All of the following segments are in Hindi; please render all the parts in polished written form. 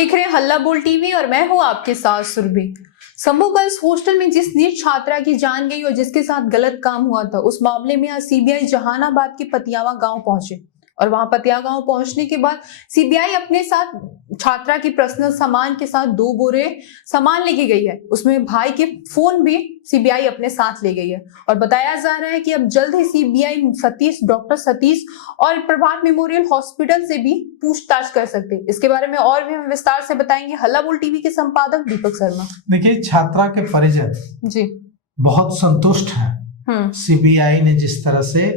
देख रहे हैं हल्ला बोल टीवी और मैं हूं आपके साथ सुरभि। शंभू गर्ल्स हॉस्टल में जिस नीट छात्रा की जान गई और जिसके साथ गलत काम हुआ था, उस मामले में आज सीबीआई जहानाबाद के पतियावा गांव पहुंचे और वहां पतिया गांव पहुंचने के बाद सीबीआई अपने साथ छात्रा की पर्सनल सामान के साथ 2 बोरे सामान लेके गई है। उसमें भाई के फोन भी सीबीआई अपने साथ ले गई है और बताया जा रहा है कि अब जल्द ही सीबीआई डॉक्टर सतीश और प्रभात मेमोरियल हॉस्पिटल से भी पूछताछ कर सकते हैं। इसके बारे में और भी हम विस्तार से बताएंगे हल्ला बोल टीवी के संपादक दीपक शर्मा। देखिए, छात्रा के परिजन जी बहुत संतुष्ट हैं सीबीआई ने जिस तरह से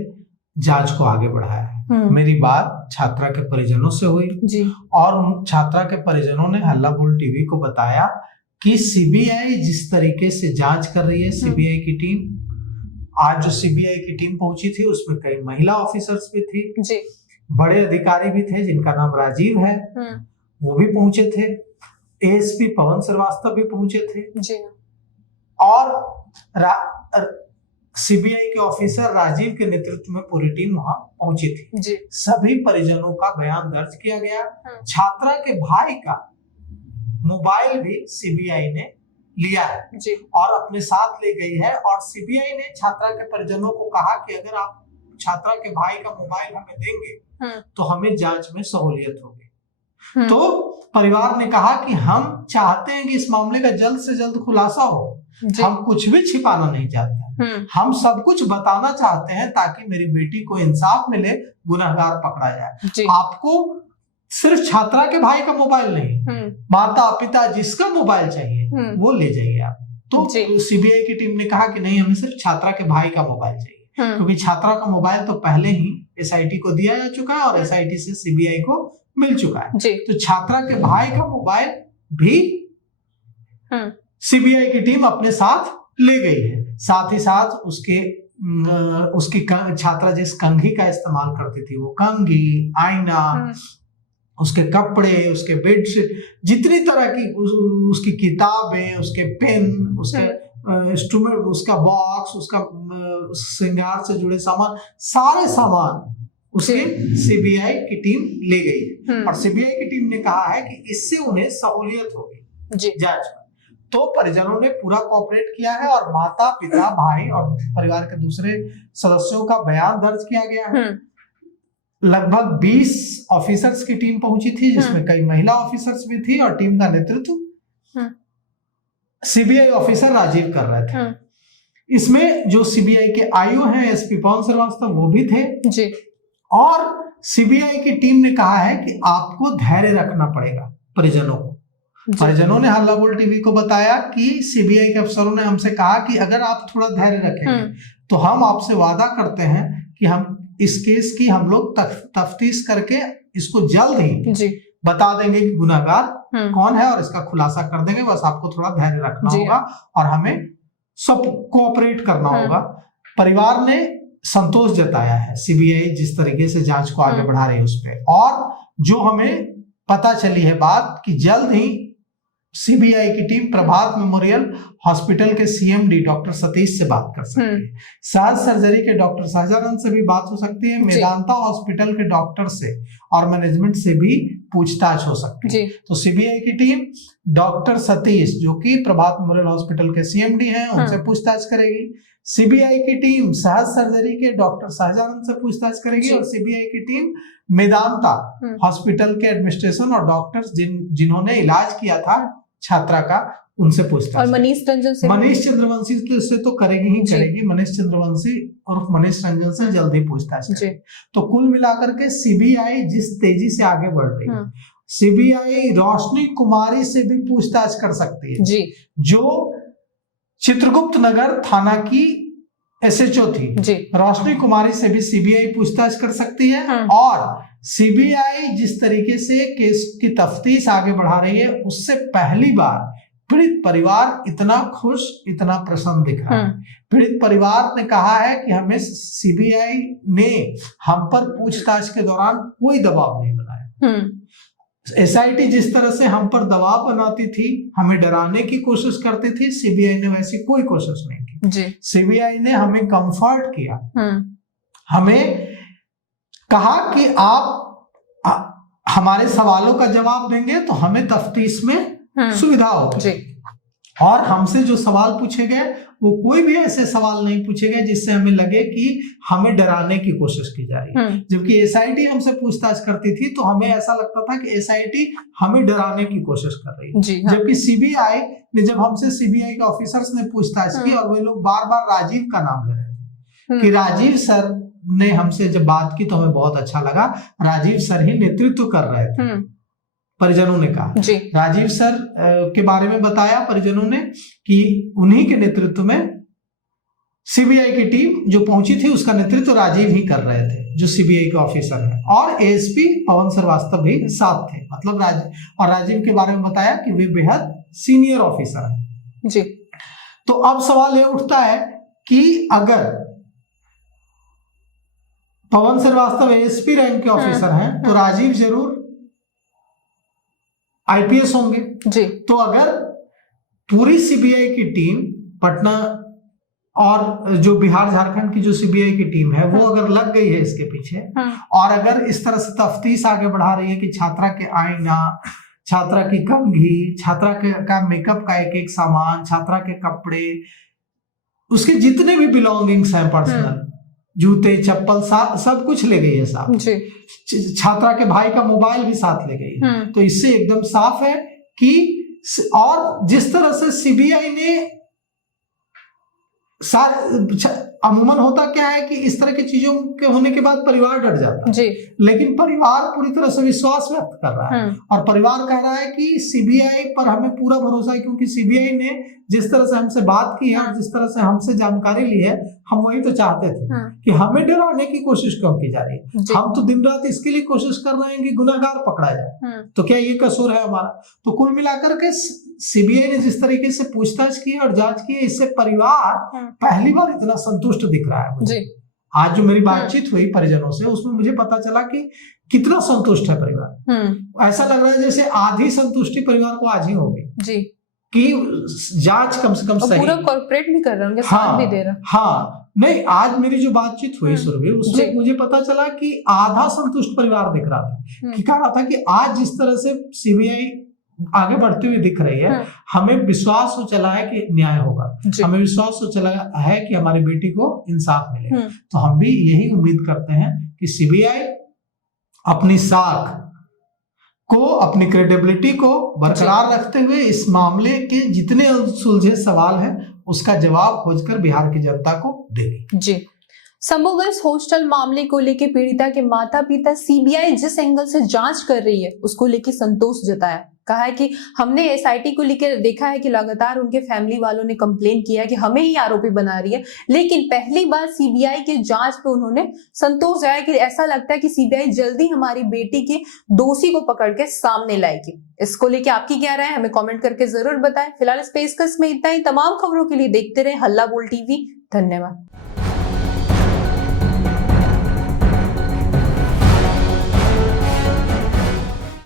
जांच को आगे बढ़ाया है। मेरी बात छात्रा के परिजनों से हुई जी। और छात्रा के परिजनों ने हल्ला बोल टीवी को बताया कि सीबीआई जिस तरीके से जांच कर रही है, सीबीआई की टीम, आज जो सीबीआई की टीम पहुंची थी उसमें कई महिला ऑफिसर्स भी थी जी। बड़े अधिकारी भी थे जिनका नाम राजीव है, वो भी पहुंचे थे। एएसपी पवन श्रीवास्तव भी पहुंचे थे जी। और सीबीआई के ऑफिसर राजीव के नेतृत्व में पूरी टीम वहां पहुंची थी जी। सभी परिजनों का बयान दर्ज किया गया। छात्रा के भाई का मोबाइल भी सीबीआई ने लिया है जी। और अपने साथ ले गई है और सीबीआई ने छात्रा के परिजनों को कहा कि अगर आप छात्रा के भाई का मोबाइल हमें देंगे तो हमें जांच में सहूलियत होगी। तो परिवार ने कहा कि हम चाहते हैं कि इस मामले का जल्द से जल्द खुलासा हो, हम कुछ भी छिपाना नहीं चाहते, हम सब कुछ बताना चाहते हैं ताकि मेरी बेटी को इंसाफ मिले, गुनहगार पकड़ा जाए। आपको सिर्फ छात्रा के भाई का मोबाइल नहीं, माता पिता जिसका मोबाइल चाहिए वो ले जाइए आप। तो सीबीआई की टीम ने कहा कि नहीं, हमें सिर्फ छात्रा के भाई का मोबाइल चाहिए, क्योंकि छात्रा का मोबाइल तो पहले ही एसआईटी को दिया जा चुका है और एसआईटी से सीबीआई को मिल चुका है। तो छात्रा के भाई का मोबाइल भी सीबीआई की टीम अपने साथ ले गई है। साथ ही साथ उसकी छात्रा जिस कंघी का इस्तेमाल करती थी, वो कंघी, आईना, उसके कपड़े, उसके बेडशीट, जितनी तरह की उसकी किताबें, उसके पेन, उसके इंस्ट्रूमेंट, उसका बॉक्स, उसका श्रृंगार से जुड़े सामान, सारे सामान उसके सीबीआई की टीम ले गई है और सीबीआई की टीम ने कहा है कि इससे उन्हें सहूलियत होगी जांच में। तो परिजनों ने पूरा कोऑपरेट किया है और माता पिता भाई और परिवार के दूसरे सदस्यों का बयान दर्ज किया गया है। लगभग 20 ऑफिसर्स की टीम पहुंची थी जिसमें कई महिला ऑफिसर्स भी थी और टीम का नेतृत्व सीबीआई ऑफिसर राजीव कर रहे थे। इसमें जो सीबीआई के आईओ हैं एसपी पवन श्रीवास्तव, वो भी थे जी। और सीबीआई की टीम ने कहा है कि आपको धैर्य रखना पड़ेगा परिजनों को। परिजनों ने हल्ला बोल टीवी को बताया कि सीबीआई के अफसरों ने हमसे कहा कि अगर आप थोड़ा धैर्य रखेंगे तो हम आपसे वादा करते हैं कि हम इस केस की हम लोग तफ्तीश करके इसको जल्द ही बता देंगे कि गुनहगार कौन है और इसका खुलासा कर देंगे। बस आपको थोड़ा धैर्य रखना होगा और हमें सब कोऑपरेट करना होगा। परिवार ने संतोष जताया है सीबीआई जिस तरीके से जांच को आगे बढ़ा रही है उस पर, और जो हमें पता चली है बात कि जल्द ही सीबीआई की टीम प्रभात मेमोरियल हॉस्पिटल के सीएमडी डॉक्टर सतीश से बात कर सकती है, सहज सर्जरी के डॉक्टर सहजानंद से भी बात हो सकती है, मेदांता हॉस्पिटल के डॉक्टर से और मैनेजमेंट से भी पूछताछ हो सकती है। तो सीबीआई की टीम डॉक्टर सतीश जो कि प्रभात मेमोरियल हॉस्पिटल के सीएमडी हैं उनसे पूछताछ करेगी। सीबीआई की टीम सहज सर्जरी के डॉक्टर सहजानंद से पूछताछ करेगी और सीबीआई की टीम मेदांता हॉस्पिटल के एडमिनिस्ट्रेशन और डॉक्टर्स जिन्होंने इलाज किया था छात्रा का, उनसे पूछताछ। और मनीष चंद्रवंशी से तो करेगी ही करेगी। मनीष चंद्रवंशी और मनीष रंजन से जल्द ही पूछताछ करेगी। तो कुल मिलाकर के सीबीआई जिस तेजी से आगे बढ़ रही है, सीबीआई रोशनी कुमारी से भी पूछताछ कर सकती है जी, जो चित्रगुप्त नगर थाना की एसएचओ थी। रोशनी कुमारी से भी सीबीआई पूछताछ कर सकती है और सीबीआई जिस तरीके से केस की तफ्तीश आगे बढ़ा रही है उससे पहली बार पीड़ित परिवार इतना खुश, इतना प्रसन्न दिख रहा है। पीड़ित परिवार ने कहा है कि हमें सीबीआई ने हम पर पूछताछ के दौरान कोई दबाव नहीं बनाया। एसआईटी जिस तरह से हम पर दबाव बनाती थी, हमें डराने की कोशिश करती थी, सीबीआई ने वैसी कोई कोशिश नहीं की। सीबीआई ने हमें कंफर्ट किया, हमें कहा कि आप हमारे सवालों का जवाब देंगे तो हमें तफ्तीश में सुविधा होगी। जी। और हमसे जो सवाल पूछे गए वो कोई भी ऐसे सवाल नहीं पूछे गए जिससे हमें लगे कि हमें डराने की कोशिश की जा रही है। जबकि एसआईटी हमसे पूछताछ करती थी तो हमें ऐसा लगता था कि एसआईटी हमें डराने की कोशिश कर रही है। हाँ। जबकि सीबीआई ने, जब हमसे सीबीआई के ऑफिसर्स ने पूछताछ की और वे लोग बार बार राजीव का नाम ले रहे थे कि राजीव सर ने हमसे जब बात की तो हमें बहुत अच्छा लगा, राजीव सर ही नेतृत्व कर रहे थे, परिजनों ने कहा। जी। राजीव सर के बारे में बताया परिजनों ने कि उन्हीं के नेतृत्व में सीबीआई की टीम जो पहुंची थी उसका नेतृत्व राजीव ही कर रहे थे, जो सीबीआई के ऑफिसर हैं, और एएसपी पवन श्रीवास्तव भी साथ थे। मतलब राजीव के बारे में बताया कि वे बेहद सीनियर ऑफिसर हैं। जी। तो अब सवाल ये उठता है कि अगर पवन श्रीवास्तव एएसपी रैंक के ऑफिसर हैं तो राजीव जरूर आईपीएस होंगे। जी। तो अगर पूरी सीबीआई की टीम पटना और जो बिहार झारखंड की जो सीबीआई की टीम है वो अगर लग गई है इसके पीछे और अगर इस तरह से तफ्तीश आगे बढ़ा रही है कि छात्रा के आईना, छात्रा की कंघी, छात्रा का मेकअप का एक एक सामान, छात्रा के कपड़े, उसके जितने भी बिलोंगिंग्स हैं पर्सनल, जूते चप्पल सब कुछ ले गई है साथ। छात्रा के भाई का मोबाइल भी साथ ले गई है। तो इससे एकदम साफ है कि, और जिस तरह से सीबीआई ने अमूमन होता क्या है कि इस तरह की चीजों के होने के बाद परिवार डर जाता है, लेकिन परिवार पूरी तरह से विश्वास व्यक्त कर रहा है और परिवार कह रहा है कि सीबीआई पर हमें पूरा भरोसा है, क्योंकि सीबीआई ने जिस तरह से हमसे बात की है और जिस तरह से हमसे जानकारी ली है, हम वही तो चाहते थे कि हमें डराने की कोशिश क्यों की जा रही है। हम तो दिन रात इसके लिए कोशिश कर रहे हैं कि गुनहगार पकड़ा जाए, तो क्या ये कसूर है हमारा? तो कुल मिलाकर के सीबीआई ने जिस तरीके से पूछताछ की और जांच की है, इससे परिवार पहली बार इतना संतुष्ट दिख रहा है मुझे। आज जो मेरी बातचीत हुई परिजनों से, उसमें मुझे पता चला कि कितना संतुष्ट है परिवार। ऐसा लग रहा है जैसे आधी संतुष्टि परिवार को आज ही होगी कि जांच कम से कम सही, पूरा कॉर्पोरेट भी कर रहे हैं, उनके साथ भी दे रहा। हाँ, नहीं, आज मेरी जो बातचीत हुई सुरभि, उसमें मुझे पता चला कि आधा संतुष्ट परिवार दिख रहा था, कि कह रहा था कि आज जिस तरह से सीबीआई आगे बढ़ती हुई दिख रही है, हमें विश्वास हो चला है कि न्याय होगा, हमें विश्वास हो चला है कि हमारी बेटी को इंसाफ मिलेगा। तो हम भी यही उम्मीद करते हैं कि सीबीआई अपनी साख को, अपनी क्रेडिबिलिटी को बरकरार रखते हुए इस मामले के जितने सुलझे सवाल हैं उसका जवाब खोजकर बिहार की जनता को देगी। जी। संभू गर्ल्स हॉस्टल मामले को लेकर पीड़िता के माता पिता सीबीआई जिस एंगल से जांच कर रही है उसको लेकर संतोष जताया। कहा है कि हमने एसआईटी को लेकर देखा है कि लगातार उनके फैमिली वालों ने कंप्लेन किया कि हमें ही आरोपी बना रही है, लेकिन पहली बार सीबीआई के जांच पे उन्होंने संतोष जताया कि ऐसा लगता है कि सीबीआई जल्दी हमारी बेटी के दोषी को पकड़ के सामने लाएगी। इसको लेके आपकी क्या राय है, हमें कमेंट करके जरूर बताएं। फिलहाल इस पेशकश में इतना ही। तमाम खबरों के लिए देखते रहे हल्ला बोल टीवी। धन्यवाद।